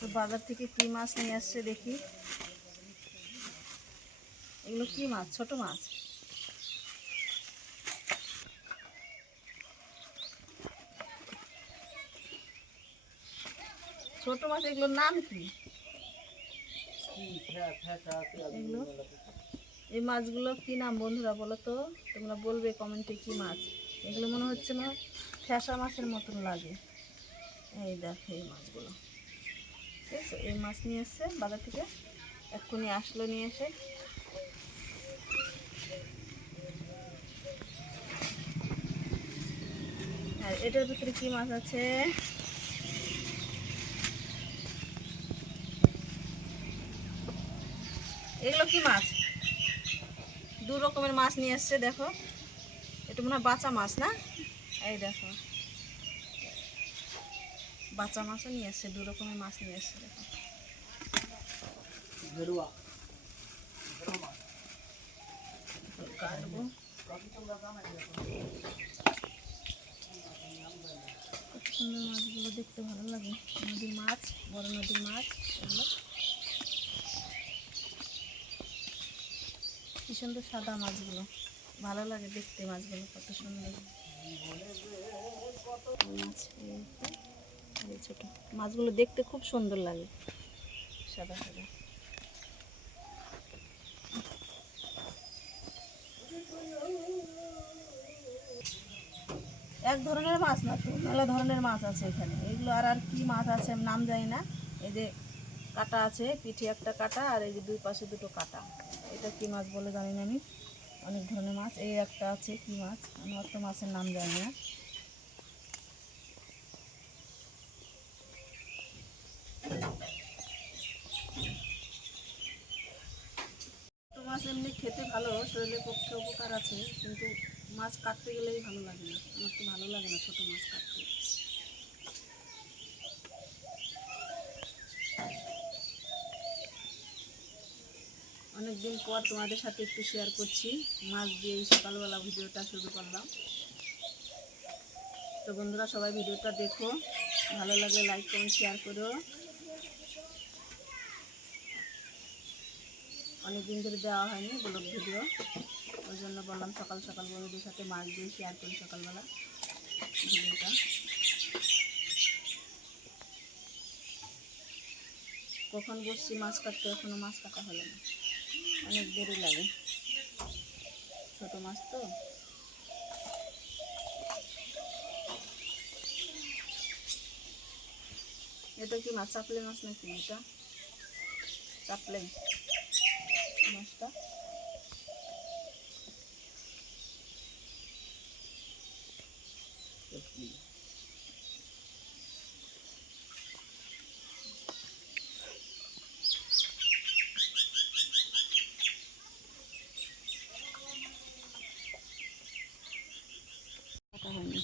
তো বাজার থেকে কি মাছ নিয়ে আসছে দেখি। এগুলো কি মাছ? ছোট মাছ। ছোট মাছ, এগুলোর নাম কি? এগুলো, এই মাছগুলো কি নাম বন্ধুরা বলো তো, তোমরা বলবে কমেন্টে কি মাছ। এগুলো মনে হচ্ছে না ফ্যাসা মাছের মতন লাগে। এই দেখো এই মাছগুলো, ঠিক আছে। এই মাছ নিয়ে এসছে বাজার থেকে, এক্ষুনি আসলো নিয়ে এসে। আর এটার ভিতরে কি মাছ আছে? এগুলো কি মাছ? দু রকমের মাছ নিয়ে এসছে দেখো। এটা মনে হয় বাঁচা মাছ না? এই দেখো বাঁচা মাছও নিয়ে এসছে, দু রকমের মাছ নিয়ে এসছে দেখো। কাটবো। কত সুন্দর মাছগুলো, দেখতে ভালো লাগে। নদীর মাছ, বড় নদীর মাছ এগুলো। কি সুন্দর সাদা মাছগুলো, ভালো লাগে দেখতে মাছগুলো, কত সুন্দর মাছ। এই ছোট মাছগুলো দেখতে খুব সুন্দর লাগে, সাদা সাদা। এক ধরনের মাছ না তো, মেলা ধরনের মাছ আছে এখানে। এগুলো আর কি মাছ আছে নাম জানি না। এই যে কাটা আছে, পিঠে একটা কাটা, আর এই যে দুই পাশে দুটো কাটা। এটা কি মাছ বলে জানি না আমি। অনেক ধরনের মাছ। এই একটা আছে কি মাছ, আমি অত মাছের নাম জানি না। মাছ এমনি খেতে ভালো, শরীরের পক্ষে উপকার আছে, কিন্তু মাছ কাটতে গেলেই ভালো লাগে না। আমার তো ভালো লাগে না ছোটো মাছ কাটতে। অনেকদিন পর তোমাদের সাথে একটু শেয়ার করছি, মাছ দিয়েই সকালবেলা ভিডিওটা শুরু করলাম। তো বন্ধুরা সবাই ভিডিওটা দেখো, ভালো লাগলে লাইক কমেন্ট শেয়ার করো। অনেকদিন ধরে দেওয়া হয়নি ব্লগ ভিডিও, ওই জন্য বললাম সকাল সকাল বন্ধুদের সাথে মাছ দিয়ে শেয়ার করি সকালবেলা ভিডিওটা। কখন বসছি মাছ কাটতে, এখনও মাছ কাটা হলো না, অনেক দেরি লাগে, ছোটো মাছ তো। এটা কি মাছ? চাপলে মাছ নাকি এটা? চাপলে মাছটা। কাটা হয়নি।